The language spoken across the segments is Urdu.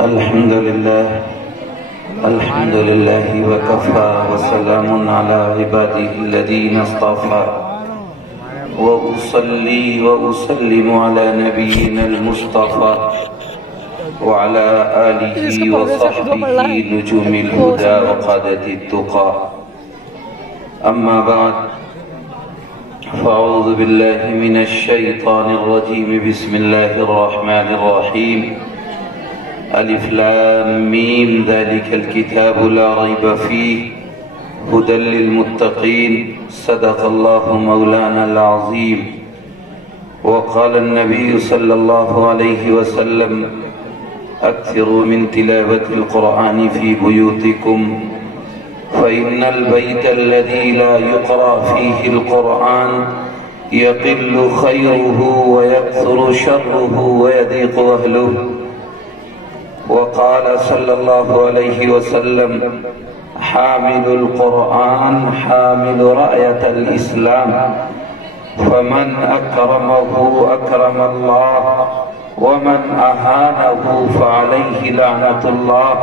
الحمد لله وكفى وسلام على عباده الذين اصطفى وأصلي وأسلم على نبينا المصطفى وعلى آله وصحبه نجوم الهدى وقادة التقى أما بعد فأعوذ بالله من الشيطان الرجيم بسم الله الرحمن الرحيم ألف لام ميم ذلك الكتاب لا ريب فيه هدى للمتقين صدق الله مولانا العظيم وقال النبي صلى الله عليه وسلم أكثروا من تلاوة القرآن في بيوتكم فإن البيت الذي لا يقرأ فيه القرآن يقل خيره ويكثر شره ويضيق أهله وقال صلى الله عليه وسلم حامل القرآن حامل راية الإسلام فمن أكرمه أكرم الله ومن أهانه فعليه لعنة الله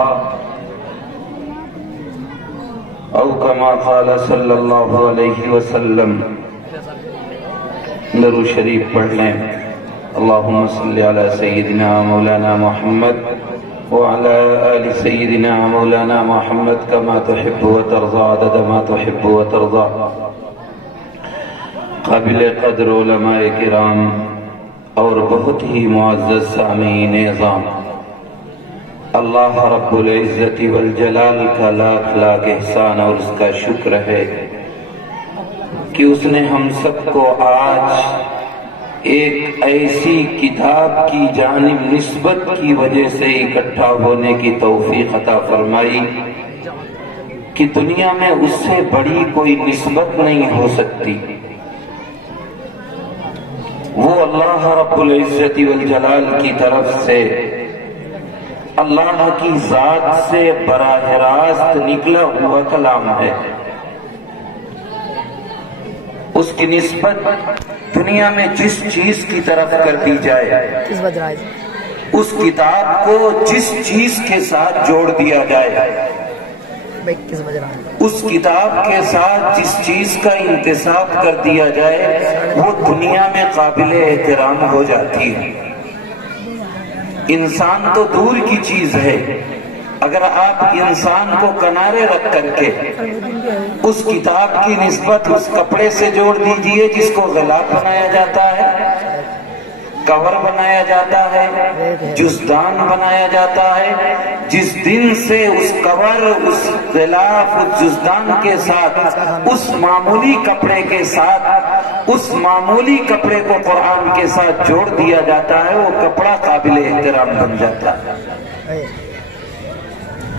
أو كما قال صلى الله عليه وسلم. درود شریف پڑھ لیں. اللهم صل على سيدنا مولانا محمد وعلى آل سيدنا مولانا محمد كما تحب وترضى عدد ما تحب وترضى. قابل قدر علماء کرام اور بہت ہی معزز سامعین اعظام، اللہ رب العزت والجلال کا لاکھ لاکھ احسان اور اس کا شکر ہے کہ اس نے ہم سب کو آج ایک ایسی کتاب کی جانب نسبت کی وجہ سے اکٹھا ہونے کی توفیق عطا فرمائی کہ دنیا میں اس سے بڑی کوئی نسبت نہیں ہو سکتی. وہ اللہ رب العزت والجلال کی طرف سے اللہ کی ذات سے براہ راست نکلا ہوا کلام ہے. اس کی نسبت دنیا میں جس چیز کی طرف کر دی جائے، اس کتاب کو جس چیز کے ساتھ جوڑ دیا جائے، اس کتاب کے ساتھ جس چیز کا انتساب کر دیا جائے، وہ دنیا میں قابل احترام ہو جاتی ہے. انسان تو دور کی چیز ہے، اگر آپ انسان کو کنارے رکھ کر کے اس کتاب کی نسبت اس کپڑے سے جوڑ دیجئے جس کو غلاف بنایا جاتا ہے، کور بنایا جاتا ہے، جزدان بنایا جاتا ہے، جس دن سے اس کور، اس غلاف، اس جزدان کے ساتھ، اس معمولی کپڑے کے ساتھ، اس معمولی کپڑے کو قرآن کے ساتھ جوڑ دیا جاتا ہے، وہ کپڑا قابل احترام بن جاتا ہے.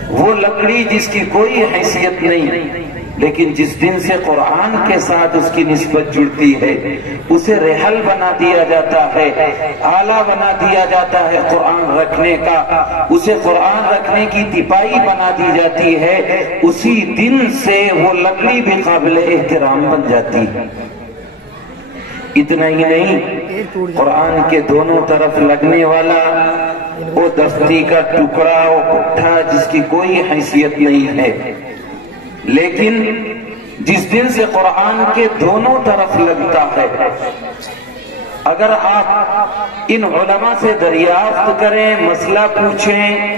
وہ لکڑی جس کی کوئی حیثیت نہیں، لیکن جس دن سے قرآن کے ساتھ اس کی نسبت جڑتی ہے، اسے رحل بنا دیا جاتا ہے، آلہ بنا دیا جاتا ہے قرآن رکھنے کا، اسے قرآن رکھنے کی تپائی بنا دی جاتی ہے، اسی دن سے وہ لکڑی بھی قابل احترام بن جاتی ہے. اتنا ہی نہیں، قرآن کے دونوں طرف لگنے والا وہ دستی کا ٹکڑا، وہ پٹھا جس کی کوئی حیثیت نہیں ہے، لیکن جس دن سے قرآن کے دونوں طرف لگتا ہے، اگر آپ ان علماء سے دریافت کریں، مسئلہ پوچھیں،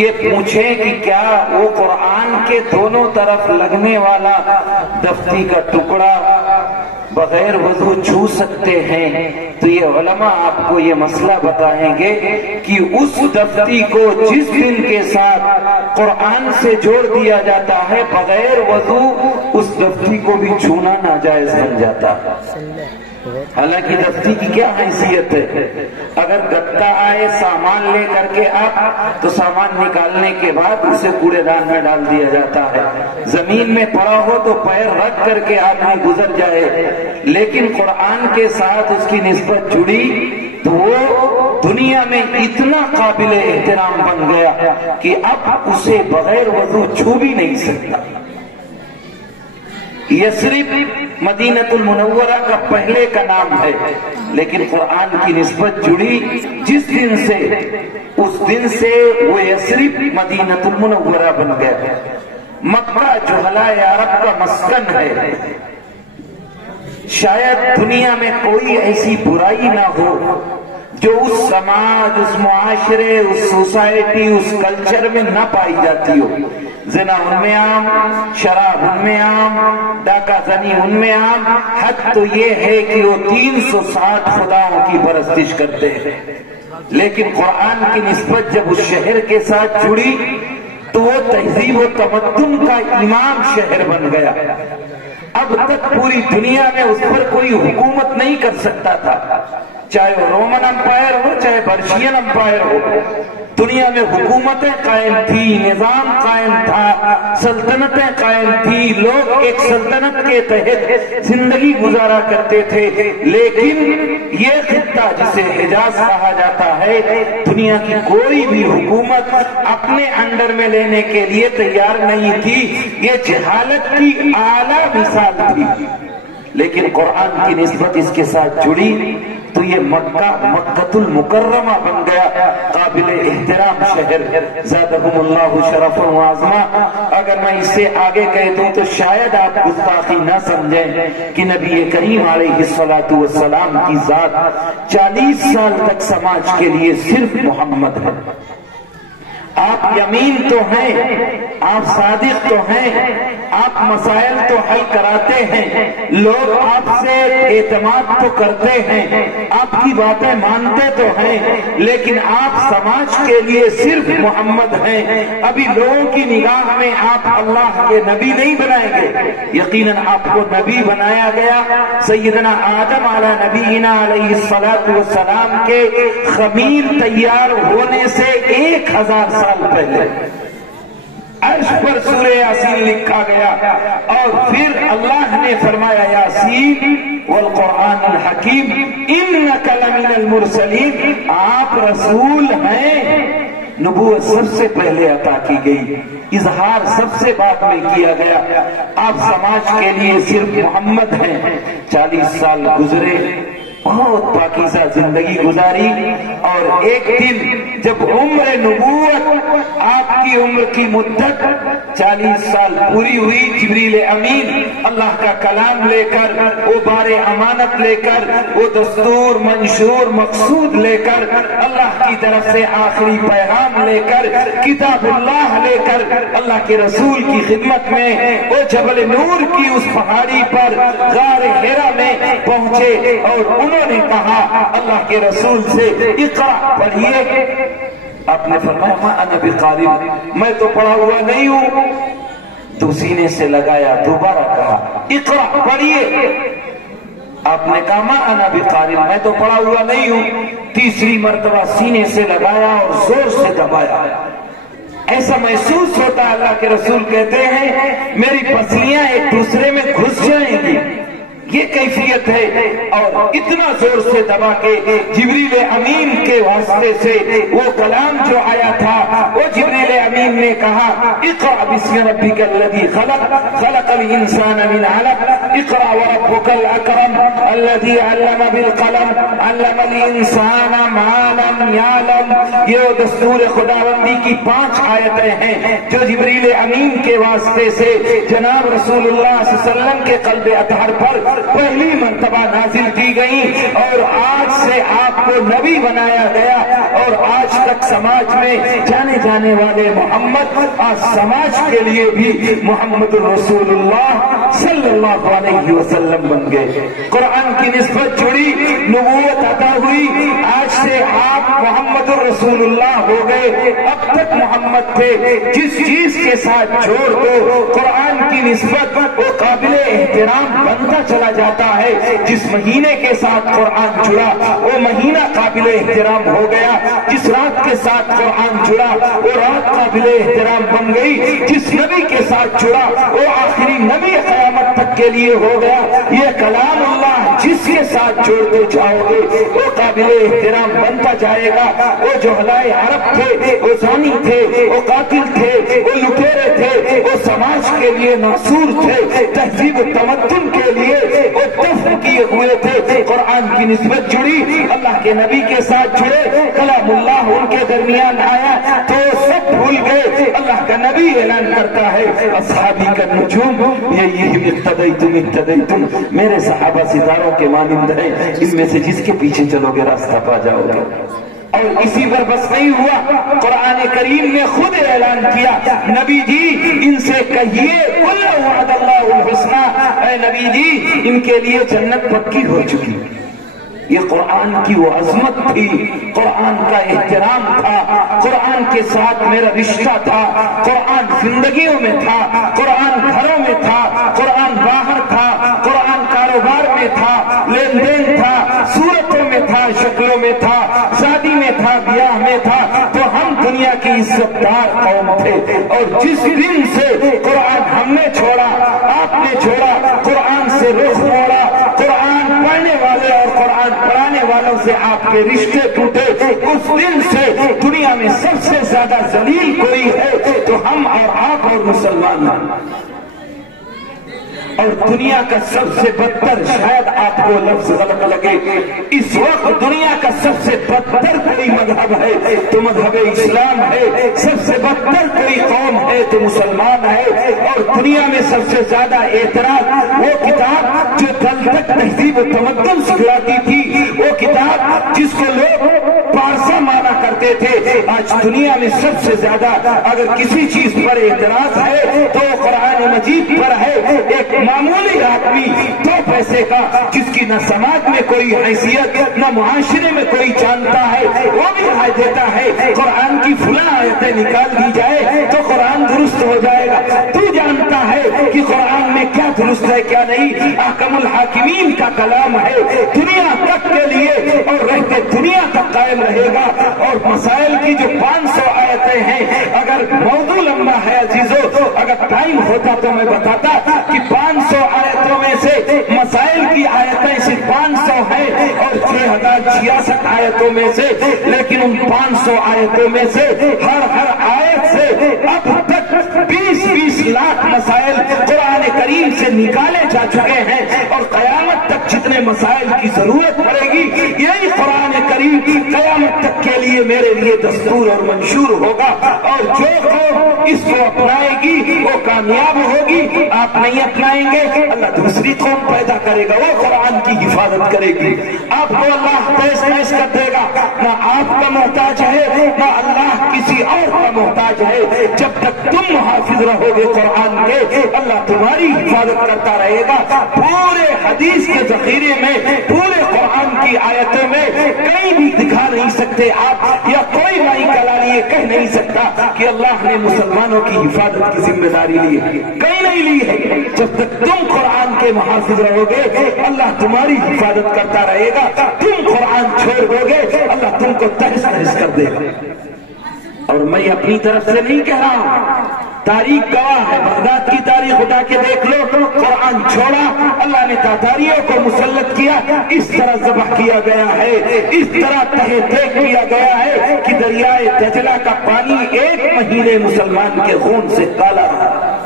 یہ پوچھیں کہ کیا وہ قرآن کے دونوں طرف لگنے والا دفتی کا ٹکڑا بغیر وضو چھو سکتے ہیں، تو یہ علماء آپ کو یہ مسئلہ بتائیں گے کہ اس دفتی کو جس دن کے ساتھ قرآن سے جوڑ دیا جاتا ہے، بغیر وضو اس دفتی کو بھی چھونا ناجائز بن جاتا ہے. حالانکہ دفتی کی کیا حیثیت ہے؟ اگر گتا آئے سامان لے کر کے آپ، تو سامان نکالنے کے بعد اسے کوڑے دان میں ڈال دیا جاتا ہے. زمین میں پڑا ہو تو پیر رکھ کر کے آدمی گزر جائے، لیکن قرآن کے ساتھ اس کی نسبت جڑی تو وہ دنیا میں اتنا قابل احترام بن گیا کہ اب اسے بغیر وضو چھو بھی نہیں سکتا. یثرب مدینہ المنورہ کا پہلے کا نام ہے. لیکن قرآن کی نسبت جڑی جس دن سے، اس دن سے وہ یثرب مدینۃ المنورہ بن گیا۔ مکہ جہلاء عرب کا مسکن ہے۔ شاید دنیا میں کوئی ایسی برائی نہ ہو جو اس سماج، اس معاشرے، اس سوسائٹی، اس کلچر میں نہ پائی جاتی ہو۔ زنا ان میں عام، شراب ان میں عام، ڈاکہ زنی ان میں عام، حد تو یہ ہے کہ وہ 360 خداؤں کی پرستش کرتے ہیں۔ لیکن قرآن کی نسبت جب اس شہر کے ساتھ جڑی تو وہ تہذیب و تمدن کا امام شہر بن گیا۔ اب تک پوری دنیا میں اس پر کوئی حکومت نہیں کر سکتا تھا، چاہے وہ رومن امپائر ہو چاہے پرشین امپائر ہو۔ دنیا میں حکومتیں قائم تھی، نظام قائم تھا، سلطنتیں قائم تھی، لوگ ایک سلطنت کے تحت زندگی گزارا کرتے تھے۔ لیکن یہ خطہ جسے حجاز کہا جاتا ہے، دنیا کی کوئی بھی حکومت اپنے انڈر میں لینے کے لیے تیار نہیں تھی۔ یہ جہالت کی اعلیٰ مثال تھی۔ لیکن قرآن کی نسبت اس کے ساتھ جڑی تو یہ مکہ المکرمہ بن گیا، قابل احترام شہر، زادہم اللہ شرفا و عظما۔ اگر میں اس سے آگے کہہ دوں تو شاید آپ گستاخی نہ سمجھیں کہ نبی کریم علیہ الصلوۃ والسلام کی ذات 40 سال تک سماج کے لیے صرف محمد ہے۔ آپ یمین تو ہیں، آپ صادق تو ہیں، آپ مسائل تو حل کراتے ہیں، لوگ آپ سے اعتماد تو کرتے ہیں، آپ کی باتیں مانتے تو ہیں، لیکن آپ سماج کے لیے صرف محمد ہیں۔ ابھی لوگوں کی نگاہ میں آپ اللہ کے نبی نہیں بنائیں گے، یقیناً آپ کو نبی بنایا گیا سیدنا آدم علیہ نبینا علیہ السلام کے خمیر تیار ہونے سے 1000 سال پہلے عرش پر سورہ یاسین لکھا گیا، اور پھر اللہ نے فرمایا یاسین والقرآن الحکیم انک لمن المرسلین، آپ رسول ہیں۔ نبوت سب سے پہلے عطا کی گئی، اظہار سب سے بعد میں کیا گیا، آپ سماج کے لیے صرف محمد ہیں۔ 40 سال گزرے، بہت پاکیزہ زندگی گزاری، اور ایک دن جب عمر نبوت، آپ کی عمر کی مدت 40 سال پوری ہوئی، جبریل امین اللہ کا کلام لے کر، وہ بار امانت لے کر، وہ دستور منشور مقصود لے کر، اللہ کی طرف سے آخری پیغام لے کر، کتاب اللہ لے کر اللہ کے رسول کی خدمت میں وہ جبل نور کی اس پہاڑی پر غار حرا میں پہنچے، اور انہوں نے کہا اللہ کے رسول سے اقرا پڑھیے۔ آپ نے فرمایا ما انا بقاری، میں تو پڑھا ہوا نہیں ہوں۔ تو سینے سے لگایا، دوبارہ کہا اقرا پڑھیے۔ آپ نے کہا ما انا بقاری، میں تو پڑھا ہوا نہیں ہوں۔ تیسری مرتبہ سینے سے لگایا اور زور سے دبایا۔ ایسا محسوس ہوتا ہے، اللہ کے رسول کہتے ہیں میری پسلیاں ایک دوسرے میں گھس جائیں گی، یہ کیفیت ہے۔ اور اتنا زور سے دبا کے جبریل امین کے واسطے سے وہ کلام جو آیا تھا، وہ جبریل امین نے کہا اقرأ بسم ربک الذی خلق، خلق الانسان من علق، اقرأ وربک الاکرم الذی علم بالقلم، علم الانسان ما لم یعلم۔ یہ دستور خداوندی کی 5 آیتیں ہیں جو جبریل امین کے واسطے سے جناب رسول اللہ صلی اللہ علیہ وسلم کے قلب اطہر پر پہلی مرتبہ نازل کی گئی، اور آج سے آپ کو نبی بنایا گیا، اور آج تک سماج میں جانے جانے والے محمد آج سماج کے لیے بھی محمد رسول اللہ صلی اللہ علیہ وسلم بن گئے۔ قرآن کی نسبت جڑی، نبوت عطا ہوئی، آج سے آپ محمد رسول اللہ ہو گئے۔ اب تک محمد تھے، جس چیز کے ساتھ جوڑ دو قرآن کی نسبت وہ قابل احترام بنتا چلا جاتا ہے۔ جس مہینے کے ساتھ قرآن جڑا وہ مہینہ قابل احترام ہو گیا، جس رات کے ساتھ قرآن جڑا وہ رات قابل احترام بن گئی، جس نبی کے ساتھ جڑا وہ آخری نبی قیامت تک کے لیے ہو گیا۔ یہ کلام اللہ جس کے ساتھ جوڑتے جاؤ گے وہ قابل احترام بنتا جائے گا۔ وہ جہلائے عرب تھے، وہ زانی تھے، وہ قاتل تھے، وہ لٹیرے تھے، وہ سماج کے لیے ناصور تھے، تہذیب و تمدن کے لیے وہ دفن کیے ہوئے تھے۔ قرآن کی نسبت جڑی، اللہ کے نبی کے ساتھ جڑے، کلام اللہ ان کے درمیان آیا تو سب بھول گئے۔ اللہ کا نبی اعلان کرتا ہے اصحابی کا نجوم یہی اقتدیتم، میرے صحابہ ستاروں کے مانند ہیں، ان میں سے جس کے پیچھے چلو گے راستہ پا جاؤ گے۔ اور اسی پر بس نہیں ہوا، قرآن کریم نے خود اعلان کیا، نبی جی ان سے کہیے قل وعد اللہ الحسنى، اے نبی جی ان کے لیے جنت پکی ہو چکی۔ یہ قرآن کی وہ عظمت تھی، قرآن کا احترام تھا، قرآن کے ساتھ میرا رشتہ تھا، قرآن زندگیوں میں تھا، قرآن گھروں میں تھا، قرآن باہر تھا، قرآن کاروبار میں تھا، لین دین تھا، صورتوں میں تھا، شکلوں میں تھا، شادی میں تھا، بیاہ میں تھا، تو ہم دنیا کی عزت دار قوم تھے۔ اور جس دن سے قرآن ہم نے چھوڑا، آپ نے چھوڑا، قرآن سے رخ موڑا، قرآن پڑھنے والے اور قرآن پڑھانے والوں سے آپ کے رشتے ٹوٹے، اس دن سے دنیا میں سب سے زیادہ ذلیل کوئی ہے تو ہم اور آپ اور مسلمان ہیں۔ اور دنیا کا سب سے بدتر، شاید آپ کو لفظ غلط لگے، اس وقت دنیا کا سب سے بدتر کوئی مذہب ہے تو مذہب اسلام ہے، سب سے بدتر کوئی قوم ہے تو مسلمان ہے۔ اور دنیا میں سب سے زیادہ اعتراض وہ کتاب جو کل تک تہذیب و تمدن سکھلاتی تھی، وہ کتاب جس کو لوگ پارسا مانا کرتے تھے، آج دنیا میں سب سے زیادہ اگر کسی چیز پر اعتراض ہے تو قرآن مجید پر ہے۔ ایک معمولی آدمی 2 پیسے کا جس کی نہ سماج میں کوئی حیثیت نہ معاشرے میں کوئی جانتا ہے، وہ بھی رائے دیتا ہے قرآن کی فلاں آیتیں نکال دی جائے تو قرآن درست ہو جائے گا۔ تو جانتا ہے کہ قرآن میں کیا درست ہے کیا نہیں، احکم الحاکمین کا کلام ہے، دنیا تک کے لیے اور رہتے دنیا تک قائم رہے گا۔ اور مسائل کی جو 500 آیتیں ہیں، اگر موضوع لمبا ہے عزیزو، اگر ٹائم ہوتا تو میں بتاتا کہ 500 آیتوں میں سے مسائل کی آیتیں صرف 500 ہیں اور 6066 آیتوں میں سے، لیکن ان 500 آیتوں میں سے ہر آیت سے اب تک 20 لاکھ مسائل قرآن کریم سے نکالے جا چکے ہیں، اور قیامت تک جتنے مسائل کی ضرورت پڑے گی یہی قرآن کریم قیامت تک کے لیے میرے لیے دستور اور منشور ہوگا۔ اور جو قوم اس کو اپنائے گی وہ کامیاب ہوگی، آپ نہیں اپنائیں گے اللہ دوسری قوم پیدا کرے گا، وہ قرآن کی حفاظت کرے گی، آپ کو اللہ تیز کر دے گا، نہ آپ کا محتاج ہے نہ اللہ کسی اور کا محتاج ہے۔ جب تک تم محافظ رہو گے قرآن کے، اللہ تمہاری حفاظت کرتا رہے گا۔ پورے حدیث کے ذخیرے میں، پورے قرآن کی آیتوں میں کہیں بھی دکھا نہیں سکتے آپ، یا کوئی مائی کلال یہ کہہ نہیں سکتا کہ اللہ نے مسلمانوں کی حفاظت کی ذمہ داری لی ہے، کہیں نہیں لی ہے۔ جب تک تم قرآن کے محافظ رہو گے اللہ تمہاری حفاظت کرتا رہے گا، تم قرآن چھوڑ دو گے اللہ تم کو تہس نہس کر دے گا۔ اور میں اپنی طرف سے نہیں کہہ رہا ہوں، تاریخ گواہ ہے، بغداد کی تاریخ اٹھا کے دیکھ لو، قرآن چھوڑا اللہ نے تاتاریوں کو مسلط کیا، اس طرح ذبح کیا گیا ہے، اس طرح تہہ دیکھ کیا گیا ہے کہ دریائے دجلہ کا پانی 1 مہینے مسلمان کے خون سے کالا رہا۔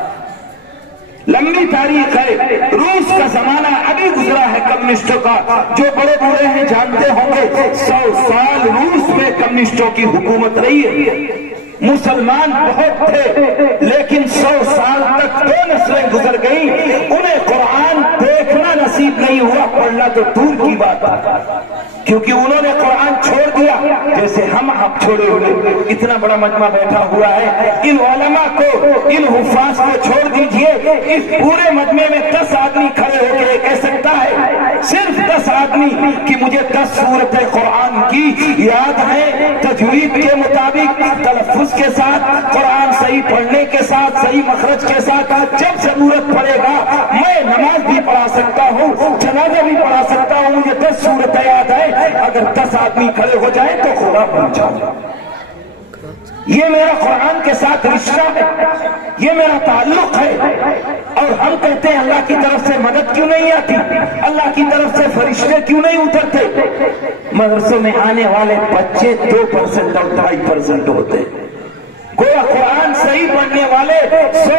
لمبی تاریخ ہے، روس کا زمانہ ابھی گزرا ہے کمیونسٹوں کا، جو بڑے بوڑھے ہیں جانتے ہوں گے 100 سال روس میں کمیونسٹوں کی حکومت رہی ہے، مسلمان بہت تھے لیکن 100 سال تک 2 نسلیں گزر گئیں، انہیں قرآن دیکھنا نصیب نہیں ہوا، پڑھنا تو دور کی بات ہے، کیونکہ انہوں نے قرآن چھوڑ دیا جیسے ہم آپ چھوڑے ہوئے۔ اتنا بڑا مجمع بیٹھا ہوا ہے، ان علماء کو، ان حفاظ کو چھوڑ دیجئے، اس پورے مجمع میں 10 آدمی کھڑے ہو کے کہہ سکتا ہے، صرف 10 آدمی کہ مجھے 10 سورت قرآن کی یاد ہے تجوید کے مطابق، تلفظ کے ساتھ، قرآن صحیح پڑھنے کے ساتھ، صحیح مخرج کے ساتھ، جب ضرورت پڑے گا میں نماز بھی پڑھا سکتا ہوں، جنازہ بھی پڑھا سکتا ہوں، مجھے 10 سورت یاد ہے۔ اگر 10 آدمی کھڑے ہو جائے تو خدا بن جاؤں، یہ میرا قرآن کے ساتھ رشتہ ہے، یہ میرا تعلق ہے۔ اور ہم کہتے ہیں اللہ کی طرف سے مدد کیوں نہیں آتی، اللہ کی طرف سے فرشتے کیوں نہیں اترتے؟ مدرسوں میں آنے والے بچے 2% اور 2.5% ہوتے، گویا قرآن صحیح پڑھنے والے 100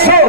100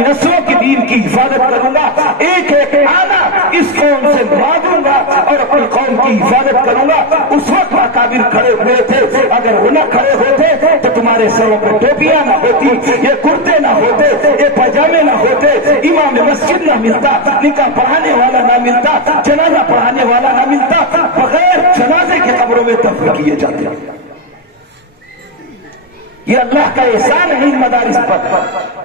اپنی نسلوں کی دین کی حفاظت کروں گا، ایک ایک آنا اس قوم سے مانگوں گا اور اپنی قوم کی حفاظت کروں گا۔ اس وقت اکابر کھڑے ہوئے تھے، اگر وہ نہ کھڑے ہوتے تو تمہارے سروں پہ ٹوپیاں نہ ہوتی، یہ کرتے نہ ہوتے، یہ پاجامے نہ ہوتے، امام مسجد نہ ملتا، نکاح پڑھانے والا نہ ملتا، جنازہ پڑھانے والا نہ ملتا، بغیر جنازے کے قبروں میں دفن کیے جاتے۔ یہ اللہ کا احسان ہے ان مدارس پر۔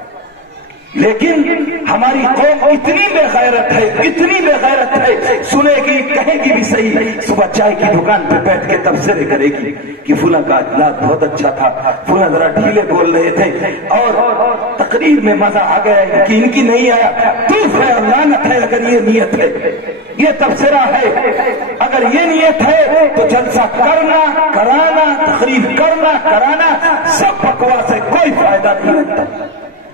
لیکن ہماری قوم اتنی بے غیرت ہے، اتنی بے غیرت ہے، سنے گی کہے گی بھی صحیح، صبح چائے کی دکان پہ بیٹھ کے تبصرے کرے گی کہ فلاں کا اجلاس بہت اچھا تھا، فلاں ذرا ڈھیلے بول رہے تھے، اور تقریر میں مزہ آ گیا کہ ان کی نہیں آیا۔ توف ہے، لعنت ہے اگر یہ نیت ہے، یہ تبصرہ ہے۔ اگر یہ نیت ہے تو جلسہ کرنا کرانا، تقریر کرنا کرانا سب بکواس ہے، کوئی فائدہ نہیں رہتا۔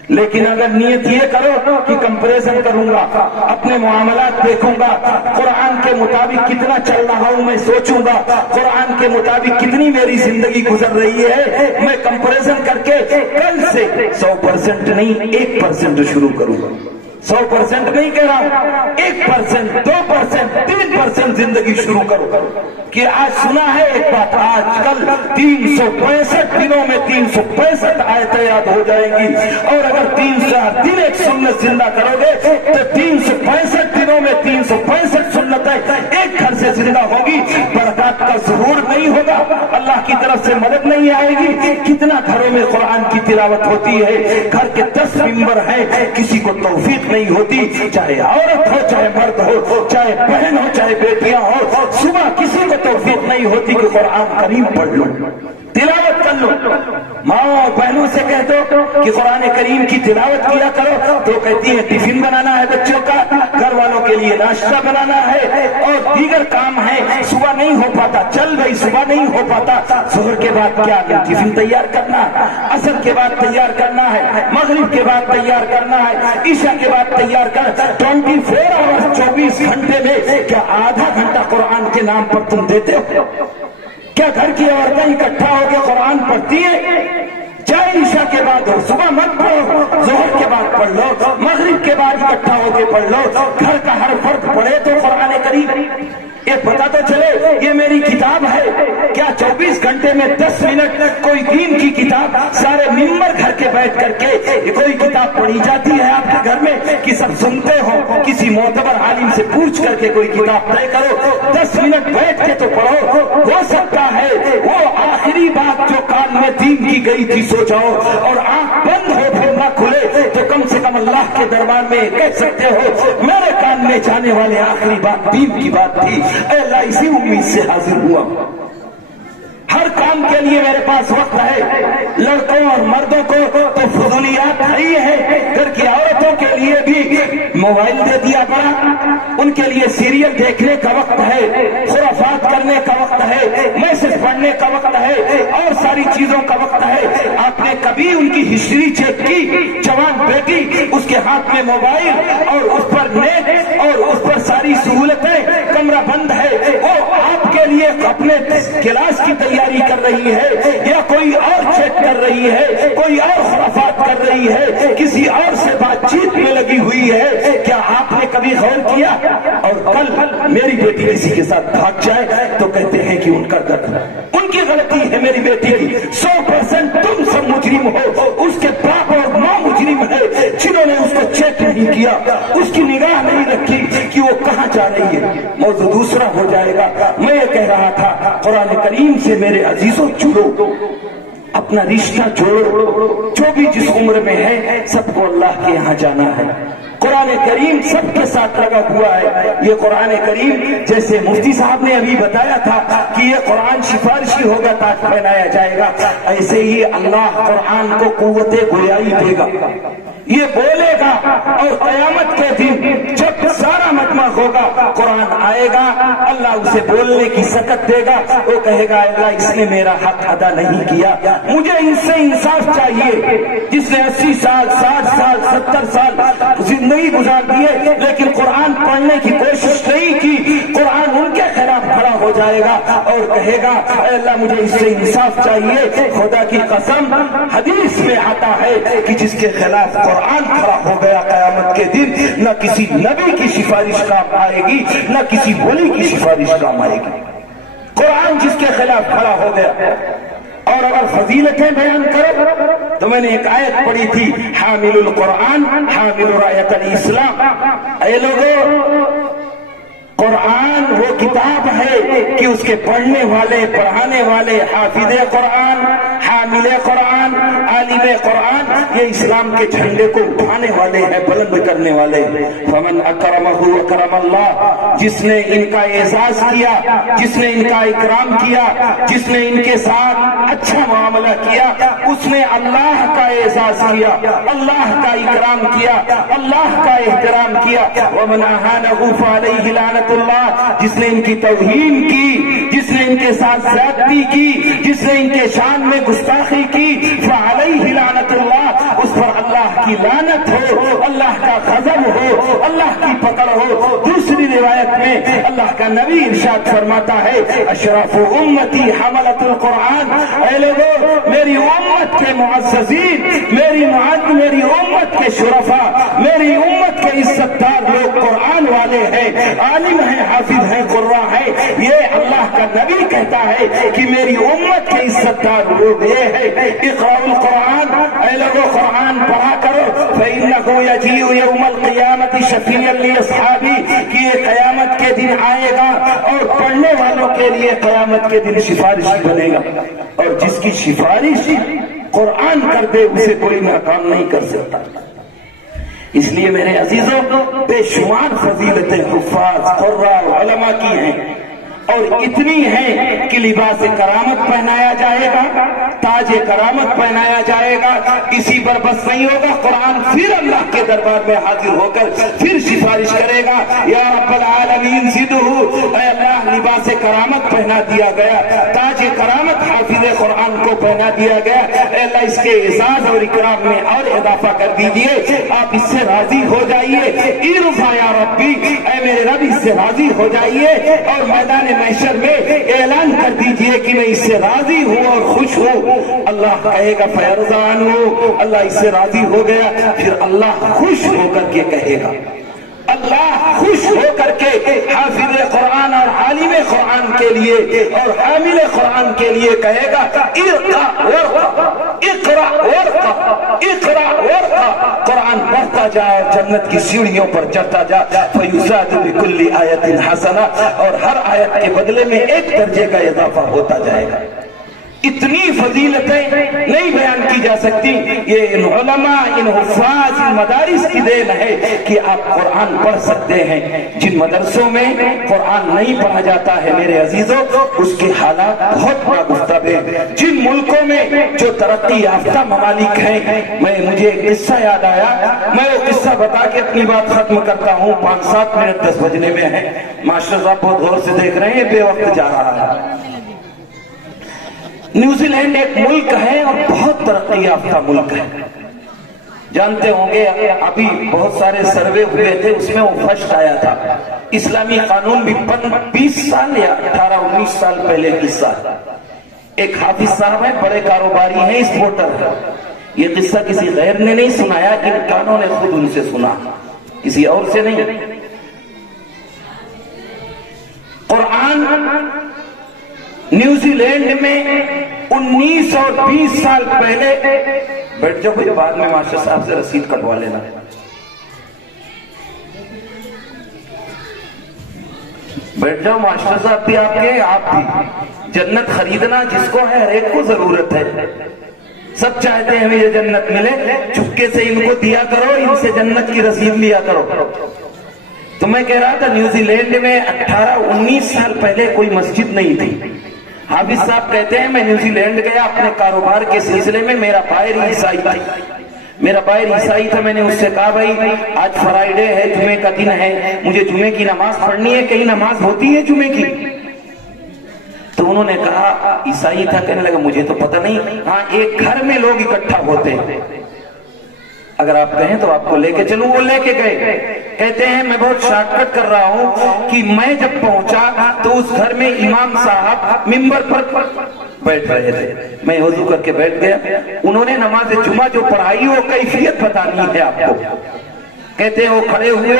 لیکن اگر نیت یہ کرو کہ کمپریزن کروں گا، اپنے معاملات دیکھوں گا، قرآن کے مطابق کتنا چل رہا ہوں میں سوچوں گا، قرآن کے مطابق کتنی میری زندگی گزر رہی ہے، میں کمپریزن کر کے کل سے 100% نہیں 1% شروع کروں گا۔ 100% نہیں کہہ رہا ہوں، 1%، 2%، 3% زندگی شروع کرو کہ آج سنا ہے ایک بات، آج کل 365 دنوں میں 365 آیتیں یاد ہو جائیں گی، اور اگر 300 دن ایک سنت زندہ کرو گے تو 365 دنوں میں 365 سنتیں ایک گھر سے زندہ ہوگی۔ برکات کا ظہور نہیں ہوگا، اللہ کی طرف سے مدد نہیں آئے گی۔ کتنا گھروں میں قرآن کی تلاوت ہوتی ہے، گھر کے 10 ممبر ہیں، کسی کو توفیق نہیں ہوتی، چاہے عورت ہو چاہے مرد ہو، چاہے بہن ہو چاہے بیٹیاں ہو، صبح کسی کو توفیق نہیں ہوتی کہ قرآن کریم پڑھ لو، تلاوت کر لو۔ ماں اور بہنوں سے کہہ دو کہ قرآن کریم کی تلاوت کیا کرو تو کہتی ہیں ٹفن بنانا ہے بچوں کا، گھر والوں کے لیے ناشتہ بنانا ہے، اور دیگر کام ہے، صبح نہیں ہو پاتا، چل گئی صبح نہیں ہو پاتا، ظہر کے بعد کیا ٹفن تیار کرنا ہے، عصر کے بعد تیار کرنا ہے، مغرب کے بعد تیار کرنا ہے، عشاء کے بعد تیار کرنا۔ 24 آورز 24 گھنٹے میں کیا آدھا گھنٹہ قرآن کے نام پر تم دیتے ہو؟ کیا گھر کی عورتیں اکٹھا ہو کے قرآن پڑھتی ہیں؟ چاہے عشاء کے بعد ہو، صبح مت پڑھو، ظہر کے بعد پڑھ لو، مغرب کے بعد اکٹھا ہو کے پڑھ لو، گھر کا ہر فرد پڑھے تو قرآن کریم۔ یہ پتہ تو چلے یہ میری کتاب ہے۔ کیا 24 گھنٹے میں 10 منٹ کوئی دین کی کتاب سارے ممبر گھر کے بیٹھ کر کے کوئی کتاب پڑھی جاتی ہے آپ کے گھر میں کہ سب سنتے ہو؟ کسی معتبر عالم سے پوچھ کر کے کوئی کتاب طے کرو، 10 منٹ بیٹھ کے تو پڑھو۔ ہو سکتا ہے وہ آخری بات جو کان میں دین کی گئی تھی سو جاؤ، اور آنکھ بند ہو پھر نہ کھلے تو کم سے کم اللہ کے دربار میں کہہ سکتے ہو میرے کان میں جانے والے آخری بات دین کی بات تھی۔ اے اللہ اسی امید سے حاضر ہوا۔ ہر کام کے لیے میرے پاس وقت ہے، لڑکوں اور مردوں کو تو فضولیات ہی ہے، گھر کی عورتوں کے لیے بھی موبائل دے دیا پڑا، ان کے لیے سیریل دیکھنے کا وقت ہے، خرافات کرنے کا وقت ہے، میسج پڑھنے کا وقت ہے، اور ساری چیزوں کا وقت ہے۔ آپ نے کبھی ان کی ہسٹری چیک کی؟ جوان بیٹی، اس کے ہاتھ میں موبائل اور اس پر نیٹ اور اس پر ساری سہولتیں، کمرہ بند ہے، وہ آپ کے لیے اپنے کلاس کی تیاری کر رہی ہے یا کوئی اور چیک کر رہی ہے، کوئی اور خرافات کر رہی ہے، کسی اور سے بات چیت میں لگی ہوئی ہے؟ کیا آپ نے کبھی غور کیا؟ اور کل میری بیٹی کسی کے ساتھ بھاگ جائے تو کہتے ہیں کہ ان کا درد، ان کی غلطی ہے میری بیٹی کی۔ 100% تم سب مجرم ہو، اس کے باپ اور ماں مجرم ہے جنہوں نے اس کو چیک نہیں کیا، اس کی نگاہ نہیں رکھی کہ وہ کہاں جا رہی ہے۔ موضوع دوسرا ہو جائے گا۔ میں یہ کہہ رہا تھا قرآن کریم سے میرے عزیزوں جڑو، اپنا رشتہ جوڑو، جو بھی جس عمر میں ہے سب کو اللہ کے یہاں جانا ہے۔ قرآن کریم سب کے ساتھ لگا ہوا ہے۔ یہ قرآن کریم جیسے مفتی صاحب نے ابھی بتایا تھا کہ یہ قرآن سفارشی ہوگا تاج پہنایا جائے گا، ایسے ہی اللہ قرآن کو قوت گویائی دے گا، یہ بولے گا، اور قیامت کے دن جب سارا مجمع ہوگا، قرآن آئے گا، اللہ اسے بولنے کی سکت دے گا، وہ کہے گا اللہ اس نے میرا حق ادا نہیں کیا، مجھے ان سے انصاف چاہیے۔ جس نے 80 سال 60 سال 70 سال زندگی گزار دیے لیکن قرآن پڑھنے کی کوشش نہیں کی، قرآن ان کے خلاف کھڑا ہو جائے گا اور کہے گا اے اللہ مجھے اس سے انصاف چاہیے۔ خدا کی قسم حدیث میں آتا ہے کہ جس کے خلاف قرآن کھڑا ہو گیا قیامت کے دن نہ کسی نبی کی سفارش کام آئے گی نہ کسی ولی کی سفارش کام آئے گی، قرآن جس کے خلاف کھڑا ہو گیا۔ اور اگر فضیلتیں بیان کرو تو میں نے ایک آیت پڑھی تھی، حامل القرآن حامل رایت الاسلام۔ اے لوگوں، قرآن وہ کتاب ہے کہ اس کے پڑھنے والے پڑھانے والے حافظ قرآن حامل قرآن عالم قرآن یہ اسلام کے جھنڈے کو اٹھانے والے ہیں، بلند کرنے والے۔ فمن اکرمہ اکرم اللہ، جس نے ان کا اعزاز کیا، جس نے ان کا اکرام کیا، جس نے ان کے ساتھ اچھا معاملہ کیا، اس نے اللہ کا اعزاز کیا، اللہ کا اکرام کیا، اللہ کا احترام کیا۔ ومن اہانہ فعلیہ لعنۃ اللہ، جس نے ان کی توہین کی، جس نے ان کے ساتھ زیادتی کی، جس نے ان کے شان میں گستاخی کی، فعلیہ لعنۃ اللہ، اس پر اللہ کی لعنت ہو، اللہ کا غضب ہو، اللہ کی پکڑ ہو۔ دوسری روایت میں اللہ کا نبی ارشاد فرماتا ہے اشرف امتی حملۃ القرآن، اے لوگوں میری امت کے معززین، میری امت کے شرفاء، میری امت کے عزت دار لوگ قرآن والے ہیں، عالم ہیں، حافظ ہیں، قراء ہیں۔ یہ اللہ کا نبی کہتا ہے کہ میری امت کے عزت دار لوگ یہ ہے۔ اقرأوا القرآن، اے لوگوں قرآن پڑھا کرو، فإنه يجيء يوم القيامة شفيعا لأصحابه، کہ یہ قیامت کے دن آئے گا اور پڑھنے والوں کے لیے قیامت کے دن سفارش بنے گا، اور جس کی سفارش قرآن کر دے اسے کوئی ناکام نہیں کر سکتا۔ اس لیے میرے عزیزوں بے شمار فضیلتیں حفاظ قراء علماء کی ہیں، اور اتنی ہیں کہ لباس کرامت پہنایا جائے گا، تاج کرامت پہنایا جائے گا۔ اسی پر بس نہیں ہوگا، قرآن پھر اللہ کے دربار میں حاضر ہو کر پھر سفارش کرے گا یا رب العالمین زدہ، اے اللہ لباس کرامت پہنا دیا گیا، تاج کرامت حافظ قرآن کو پہنا دیا گیا، اے اللہ اس کے اعزاز اور اکرام میں اور اضافہ کر دیجئے، آپ اس سے راضی ہو جائیے۔ ارضا یا ربی، اے میرے رب اس سے راضی ہو جائیے، اور میدان محشر میں اعلان کر دیجئے کہ میں اس سے راضی ہوں اور خوش ہوں۔ اللہ کہے گا فیرضا عنہ، اللہ اس سے راضی ہو گیا، پھر اللہ خوش ہو کر کے کہے گا، اللہ خوش ہو کر کے حافظ قرآن اور عالم قرآن کے لیے اور حامل قرآن کے لیے کہے گا اقرأ ورقا، اقرأ ورقا، اقرأ ورقا، قرآن پڑھتا جائے، جنت کی سیڑھیوں پر چڑھتا جا، فیزاد بکل آیت حسنہ، اور ہر آیت کے بدلے میں ایک درجے کا اضافہ ہوتا جائے گا۔ اتنی فضیلتیں نہیں بیان کی جا سکتی۔ یہ ان علماء، ان حفاظ، ان مدارس کی دین ہے کہ آپ قرآن پڑھ سکتے ہیں۔ جن مدرسوں میں قرآن نہیں پڑھا جاتا ہے میرے عزیزوں، اس کے حالات بہت ناگفتہ ہیں۔ جن ملکوں میں جو ترقی یافتہ ممالک ہیں، مجھے ایک قصہ یاد آیا، میں وہ قصہ بتا کے اپنی بات ختم کرتا ہوں، 5-7 منٹ 10 بجنے میں ہے۔ ماسٹر صاحب بہت غور سے دیکھ رہے ہیں، بے وقت جا رہا ہے۔ نیوزی لینڈ ایک ملک ہے اور بہت ترقی یافتہ ملک ہے، جانتے ہوں گے، ابھی بہت سارے سروے ہوئے تھے، اس میں وہ فرسٹ آیا تھا۔ اسلامی قانون بھی 20 سال یا 18-19 سال پہلے قصہ۔ ایک حافظ صاحب ہیں، بڑے کاروباری ہیں، اسپورٹر ہیں۔ یہ قصہ کسی غیر نے نہیں سنایا، ان کانوں نے خود ان سے سنا، کسی اور سے نہیں۔ قرآن نیوزی لینڈ میں 19 اور 20 سال پہلے، بیٹھ جاؤ بھائی، بعد میں ماسٹر صاحب سے رسید کٹوا لینا۔ بیٹھ جاؤ ماسٹر صاحب بھی آپ کے، آپ بھی۔ جنت خریدنا جس کو ہے، ہر ایک کو ضرورت ہے، سب چاہتے ہیں ہمیں یہ جنت ملے، چپکے سے ان کو دیا کرو، ان سے جنت کی رسید لیا کرو۔ تو میں کہہ رہا تھا نیوزی لینڈ میں 18-19 سال پہلے کوئی مسجد نہیں تھی۔ حافظ صاحب کہتے ہیں میں نیوزی لینڈ گیا اپنے کاروبار کے سلسلے میں، میرا باہر عیسائی تھا، میرا بھائی عیسائی تھا، میں نے اس سے کہا بھائی آج فرائیڈے ہے، جمعے کا دن ہے، مجھے جمعے کی نماز پڑھنی ہے، کہیں نماز ہوتی ہے جمعے کی؟ تو انہوں نے کہا، عیسائی تھا، کہنے لگا مجھے تو پتہ نہیں، ہاں ایک گھر میں لوگ اکٹھا ہوتے ہیں، اگر آپ کہیں تو آپ کو لے کے چلوں۔ وہ لے کے گئے، کہتے ہیں میں بہت شارٹ کٹ کر رہا ہوں کہ میں جب پہنچا تو اس گھر میں امام صاحب ممبر پر بیٹھ رہے تھے، میں وضو کر کے بیٹھ گیا، انہوں نے نماز جمعہ جو پڑھائی وہ کیفیت بتانی ہے آپ کو۔ کہتے ہیں وہ کھڑے ہوئے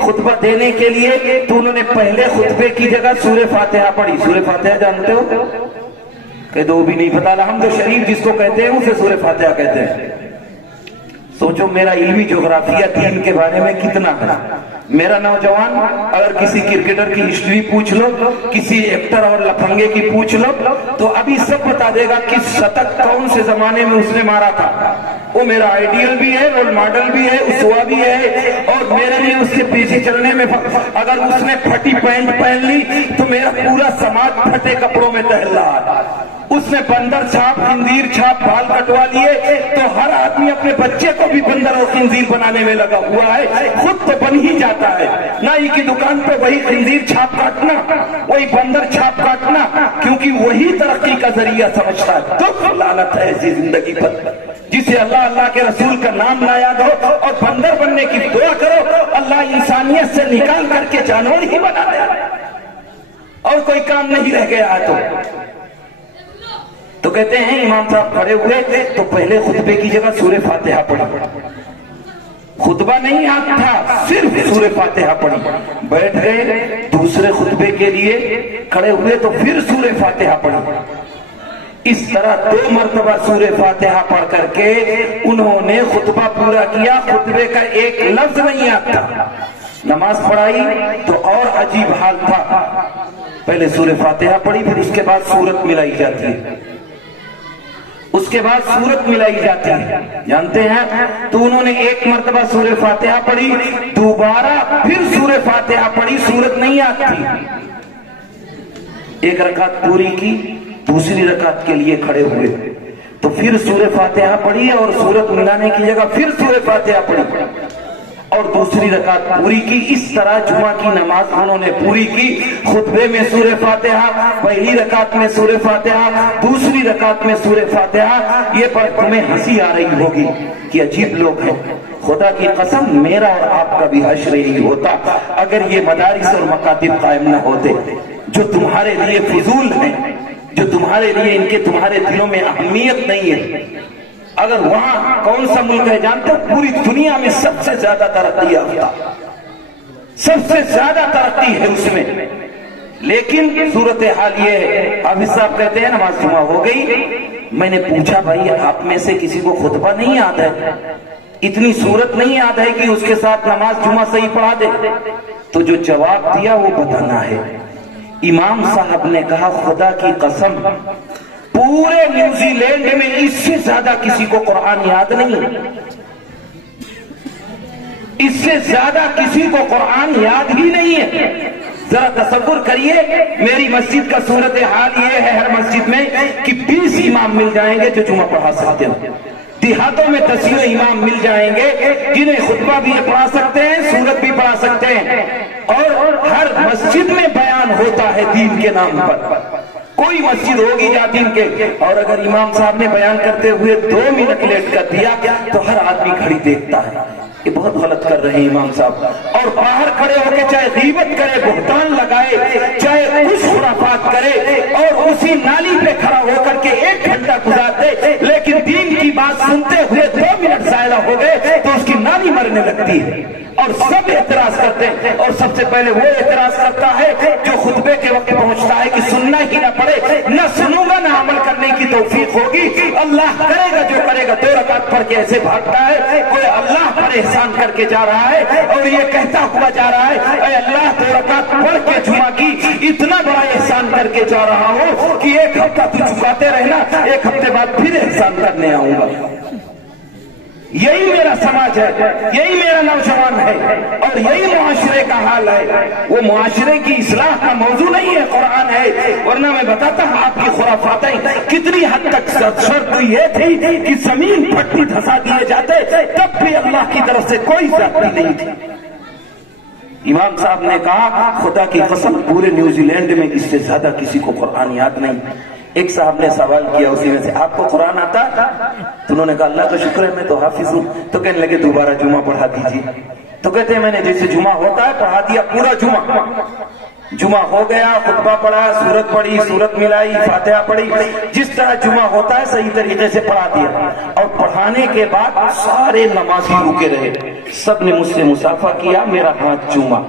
خطبہ دینے کے لیے، تو انہوں نے پہلے خطبے کی جگہ سورہ فاتحہ پڑھی۔ سورہ فاتحہ جانتے ہو؟ کہتے وہ بھی نہیں پتا، الحمد شریف جس کو کہتے ہیں اسے سورہ فاتحہ کہتے ہیں۔ سوچو میرا علمی جغرافیہ دین کے بارے میں کتنا ہے۔ میرا نوجوان اگر کسی کرکٹر کی ہسٹری پوچھ لو، کسی ایکٹر اور لفنگے کی پوچھ لو، تو ابھی سب بتا دے گا کہ شتک کون سے زمانے میں اس نے مارا تھا۔ وہ میرا آئیڈیل بھی ہے، رول ماڈل بھی ہے، اسوا بھی ہے، اور میرے لیے اس کے پیچھے چلنے میں اگر اس نے پھٹی پینٹ پہن لی تو میرا پورا سماج پھٹے کپڑوں میں ٹہل رہا ہے۔ اس نے بندر چھاپ، خنزیر چھاپ، بال کٹوا لیے، تو ہر آدمی اپنے بچے کو بھی بندر اور خنزیر بنانے میں لگا ہوا ہے، خود تو بن ہی جاتا ہے۔ نائی کی دکان پہ وہی خنزیر چھاپ کاٹنا، وہی بندر چھاپ کاٹنا، کیونکہ وہی ترقی کا ذریعہ سمجھتا ہے۔ دکھ لعنت ہے ایسی زندگی پر جسے اللہ کے رسول کا نام نہ یاد ہو اور بندر بننے کی دعا کرو، اللہ انسانیت سے نکال کر کے جانور ہی بنا دے، اور کوئی کام نہیں رہ گیا ہے۔ تو کہتے ہیں امام صاحب کھڑے ہوئے تھے تو پہلے خطبے کی جگہ سورہ فاتحہ پڑھی، خطبہ نہیں یاد تھا، صرف سورہ فاتحہ پڑھی، بیٹھ گئے دوسرے خطبے کے لیے، کھڑے ہوئے تو پھر سورہ فاتحہ پڑھی۔ اس طرح 2 مرتبہ سورہ فاتحہ پڑھ کر کے انہوں نے خطبہ پورا کیا، خطبے کا ایک لفظ نہیں آتا۔ نماز پڑھائی تو اور عجیب حال تھا، پہلے سورہ فاتحہ پڑھی، پھر اس کے بعد سورت ملائی جاتی ہے، اس کے بعد سورت ملائی جاتی ہے، جانتے ہیں؟ تو انہوں نے ایک مرتبہ سورہ فاتحہ پڑھی، دوبارہ پھر سورہ فاتحہ پڑھی، سورت نہیں آتی، ایک رکعت پوری کی، دوسری رکعت کے لیے کھڑے ہوئے تو پھر سورہ فاتحہ پڑھی اور سورت ملانے کی جگہ پھر سورہ فاتحہ پڑھی اور دوسری رکعت پوری کی۔ اس طرح جمعہ کی نماز انہوں نے پوری کی، خطبے میں سورہ فاتحہ، پہلی رکعت میں سورہ فاتحہ، دوسری رکعت میں سورہ فاتحہ۔ یہ پر تمہیں ہنسی آ رہی ہوگی کہ عجیب لوگ ہیں، خدا کی قسم میرا اور آپ کا بھی حشر یہی ہوتا اگر یہ مدارس اور مکاتب قائم نہ ہوتے، جو تمہارے لیے فضول ہیں، جو تمہارے لیے ان کے تمہارے دلوں میں اہمیت نہیں ہے۔ اگر وہاں کون سا ملک ہے جانتے ہو؟ پوری دنیا میں سب سے زیادہ ترقی یافتہ، سب سے زیادہ ترقی ہے اس میں، لیکن صورتحال یہ ہے، حافظ صاحب کہتے ہیں نماز جمعہ ہو گئی، میں نے پوچھا بھائی آپ میں سے کسی کو خطبہ نہیں یاد ہے، اتنی صورت نہیں یاد ہے کہ اس کے ساتھ نماز جمعہ صحیح پڑھا دے؟ تو جو جواب دیا وہ بتانا ہے۔ امام صاحب نے کہا خدا کی قسم پورے نیوزی لینڈ میں اس سے زیادہ کسی کو قرآن یاد نہیں، اس سے زیادہ کسی کو قرآن یاد ہی نہیں ہے۔ ذرا تصور کریے، میری مسجد کا صورتحال یہ ہے ہر مسجد میں کہ 20 امام مل جائیں گے جو جمعہ پڑھا سکتے ہو، دیہاتوں میں 10 امام مل جائیں گے جنہیں خطبہ بھی پڑھا سکتے ہیں، سورت بھی پڑھا سکتے ہیں، اور ہر مسجد میں بیان ہوتا ہے دین کے نام پر، کوئی مسجد ہوگی یا دین کے۔ اور اگر امام صاحب نے بیان کرتے ہوئے 2 منٹ لیٹ کر دیا تو ہر آدمی کھڑی دیکھتا ہے، یہ بہت غلط کر رہے ہیں امام صاحب، اور باہر کھڑے ہو کے چاہے غیبت کرے، بہتان لگائے، چاہے کچھ خرافات کرے، اور اسی نالی پہ کھڑا ہو کر کے 1 گھنٹہ گزار دے، لیکن دین کی بات سنتے ہوئے 2 منٹ ضائع ہو گئے تو اس کی نالی مرنے لگتی ہے، اور سب اعتراض کرتے ہیں۔ اور سب سے پہلے وہ اعتراض کرتا ہے جو خطبے کے وقت پہنچتا ہے کہ سننا ہی نہ پڑے، نہ سنوں گا نہ عمل کرنے کی توفیق ہوگی، اللہ کرے گا جو کرے گا۔ 2 رکعت پڑھ کے ایسے بھاگتا ہے کوئی اللہ پر احسان کر کے جا رہا ہے، اور یہ کہتا ہوا جا رہا ہے اے اللہ 2 رکعت پڑھ کے جمعہ کی اتنا بڑا احسان کر کے جا رہا ہوں کہ 1 ہفتہ تو چکاتے رہنا، 1 ہفتے بعد پھر احسان کرنے آؤں گا۔ یہی میرا سماج ہے، یہی میرا نوجوان ہے اور یہی معاشرے کا حال ہے۔ وہ معاشرے کی اصلاح کا موضوع نہیں ہے، قرآن ہے۔ ورنہ میں بتاتا ہوں آپ کی خرافاتیں کتنی حد تک شرط یہ تھی کہ زمین پھٹی دھسا دیے جاتے، تب بھی اللہ کی طرف سے کوئی زیادتی نہیں تھی۔ امام صاحب نے کہا خدا کی قسم پورے نیوزی لینڈ میں اس سے زیادہ کسی کو قرآن یاد نہیں۔ ایک صاحب نے سوال کیا اسی میں سے، آپ کو قرآن آتا؟ تو انہوں نے کہا اللہ کا شکر ہے میں تو حافظ ہوں۔ تو کہنے لگے دوبارہ جمعہ پڑھا دیجیے۔ تو کہتے ہیں میں نے جیسے جمعہ ہوتا ہے پڑھا دیا پورا جمعہ۔ جمعہ ہو گیا، خطبہ پڑھا، سورت پڑھی، سورت ملائی، فاتحہ پڑھی، جس طرح جمعہ ہوتا ہے صحیح طریقے سے پڑھا دیا۔ اور پڑھانے کے بعد سارے نمازی رکے رہے، سب نے مجھ سے مصافحہ کیا، میرا ہاتھ چوما،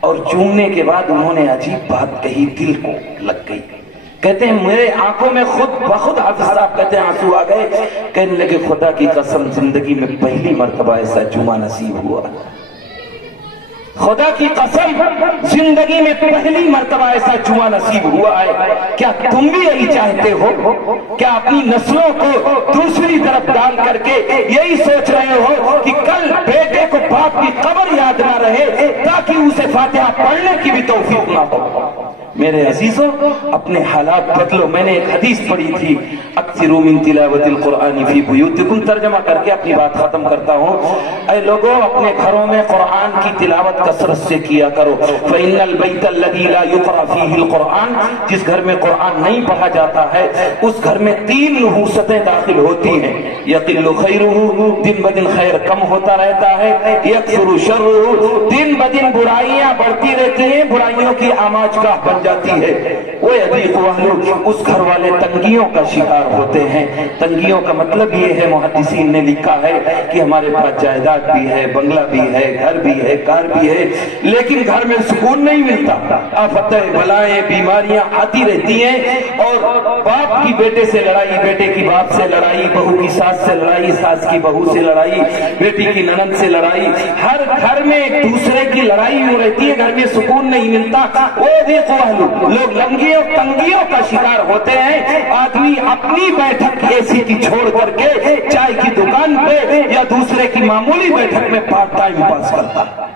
اور چومنے کے بعد انہوں نے عجیب بات کہی، دل کو لگ گئی۔ کہتے ہیں میرے آنکھوں میں خود بخود حافظ صاحب کہتے ہیں آنسو آ گئے۔ کہنے لگے خدا کی قسم زندگی میں پہلی مرتبہ ایسا جمعہ نصیب ہوا، خدا کی قسم زندگی میں پہلی مرتبہ ایسا جمعہ نصیب ہوا ہے۔ کیا تم بھی یہی چاہتے ہو؟ کیا اپنی نسلوں کو دوسری طرف ڈال کر کے یہی سوچ رہے ہو کہ کل بیٹے کو باپ کی قبر یاد نہ رہے تاکہ اسے فاتحہ پڑھنے کی بھی توفیق نہ ہو؟ میرے عزیزوں اپنے حالات بدلو۔ میں نے ایک حدیث پڑھی تھی، اکثروا من تلاوت القرآن فی بیوتکم، ترجمہ کر کے اپنی بات ختم کرتا ہوں۔ اے لوگوں اپنے گھروں میں قرآن کی تلاوت کثرت سے کیا کرو۔ فإن البیت الذی لا یقرأ فیہ القرآن، جس گھر میں قرآن نہیں پڑھا جاتا ہے اس گھر میں 3 نحوستیں داخل ہوتی ہیں۔ یقل خیرہ، دن بدن خیر کم ہوتا رہتا ہے، یکثر شرہ، دن بدن برائیاں بڑھتی رہتی ہیں، برائیوں کی آماج گاہ بن جاتی ہے۔ وَيَضِيقُ أَهْلُهُ، اس گھر والے تنگیوں کا شکار ہوتے ہیں۔ تنگیوں کا مطلب یہ ہے، محدثین نے لکھا ہے کہ ہمارے پاس جائیداد بھی ہے، بنگلہ بھی ہے، گھر بھی ہے، کار بھی ہے، لیکن گھر میں سکون نہیں ملتا۔ آفتیں، بلائیں، بیماریاں آتی رہتی ہیں، اور باپ کی بیٹے سے لڑائی، بیٹے کی باپ سے لڑائی، بہو کی ساس سے لڑائی، ساس کی بہو سے لڑائی، بیٹی کی ننند سے لڑائی، ہر گھر میں ایک دوسرے کی لڑائی ہو رہتی ہے، گھر میں سکون نہیں ملتا۔ لوگ لنگیوں تنگیوں کا شکار ہوتے ہیں۔ آدمی اپنی بیٹھک اے سی کی چھوڑ کر کے چائے کی دکان پہ یا دوسرے کی معمولی بیٹھک میں پارٹ ٹائم پاس کرتا ہے۔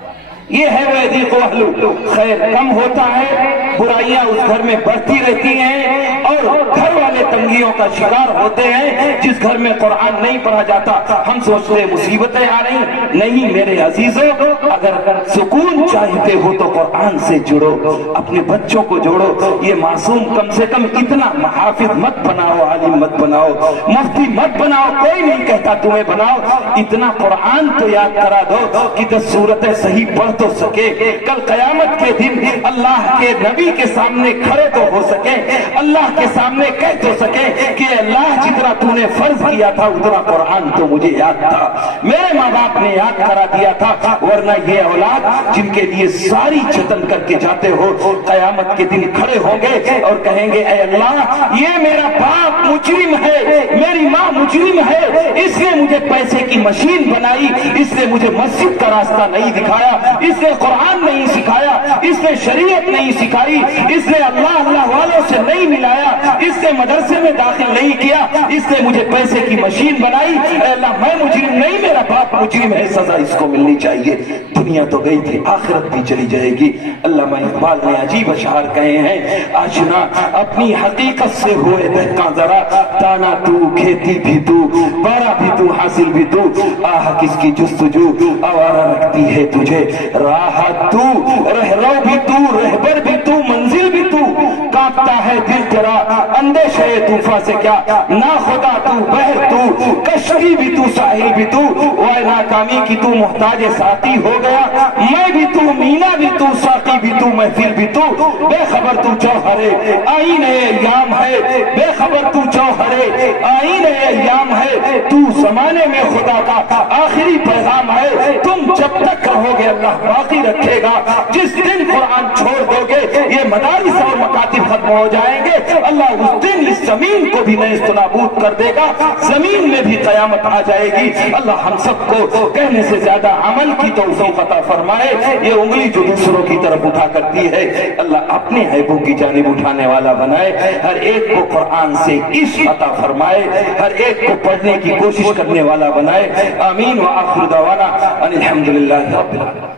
یہ ہے وَيَضِيقُ أَهْلُهُ، خیر کم ہوتا ہے، برائیاں اس گھر میں بڑھتی رہتی ہیں، اور گھر والے تنگیوں کا شکار ہوتے ہیں۔ جس گھر میں قرآن نہیں پڑھا جاتا ہم سوچتے مصیبتیں آ رہی، نہیں میرے عزیزوں، اگر سکون چاہتے ہو تو قرآن سے جڑو، اپنے بچوں کو جوڑو۔ یہ معصوم کم سے کم اتنا حافظ مت بناؤ، عالم مت بناؤ، مفتی مت بناؤ، کوئی نہیں کہتا تمہیں بناؤ، اتنا قرآن تو یاد کرا دو کہ 10 سورتیں صحیح پڑھ تو سکے، کل قیامت کے دن اللہ کے نبی کے سامنے کھڑے تو ہو سکے، اللہ کے سامنے کہہ تو سکے کہ اللہ جتنا تو نے فرض کیا تھا اتنا قرآن تو مجھے یاد تھا، میرے ماں باپ نے یاد کرا دیا تھا۔ ورنہ یہ اولاد جن کے لیے ساری جتن کر کے جاتے ہو، قیامت کے دن کھڑے ہوں گے اور کہیں گے اے اللہ یہ میرا باپ مجرم ہے، میری ماں مجرم ہے، اس نے مجھے پیسے کی مشین بنائی، اس نے مجھے مسجد کا راستہ نہیں دکھایا، اس نے قرآن نہیں سکھایا، اس نے شریعت نہیں سکھائی، اس نے اللہ والوں سے نہیں ملایا، اس نے مدرسے میں داخل نہیں کیا، اس نے مجھے پیسے کی مشین بنائی۔ اے اللہ میں مجرم نہیں، میرا باپ مجرم ہے، سزا اس کو ملنی چاہیے۔ دنیا تو گئی تھی، آخرت بھی چلی جائے گی۔ علامہ اقبال نے عجیب اشعار کہے ہیں، آشنا اپنی حقیقت سے ہوئے دہقاں ذرا، دانا تو، کھیتی بھی تو، بارہ بھی تو، حاصل بھی تو، آہ کس کی جستجو آوارہ رکھتی ہے تجھے، راہ تو، رہرو بھی تو، رہبر بھی تو، منزل بھی تو، کانپتا ہے دل تیرا اندیشہ طوفان سے کیا، نا خدا تو، بحر تو، کشتی بھی تو، ساحل بھی تو، وائے ناکامی کی تو محتاج ساقی ہو گیا، میں بھی تو، مینا بھی تو، ساقی بھی تو، محفل بھی تو، بے خبر تو جوہرے آئین ایام ہے، بے خبر تو جوہرے آئین ایام ہے، تو زمانے میں خدا کا آخری پیغام ہے، تم جب تک رہو گے اللہ باقی رکھے گا، جس دن قرآن چھوڑ دو گے یہ مدارس اور مکاتب ختم ختم ہو جائیں گے، اللہ اس دن اس زمین کو بھی نیست و نابود کر دے گا، زمین میں بھی قیامت آ جائے گی۔ اللہ ہم سب کو کہنے سے زیادہ عمل کی توفیق عطا فرمائے۔ یہ انگلی جو دوسروں کی طرف اٹھا کرتی ہے، اللہ اپنے عیبوں کی جانب اٹھانے والا بنائے، ہر ایک کو قرآن سے عشق عطا فرمائے، ہر ایک کو پڑھنے کی کوشش کرنے والا بنائے۔ آمین۔ وآخر دعوانا ان الحمدللہ رب العالمین۔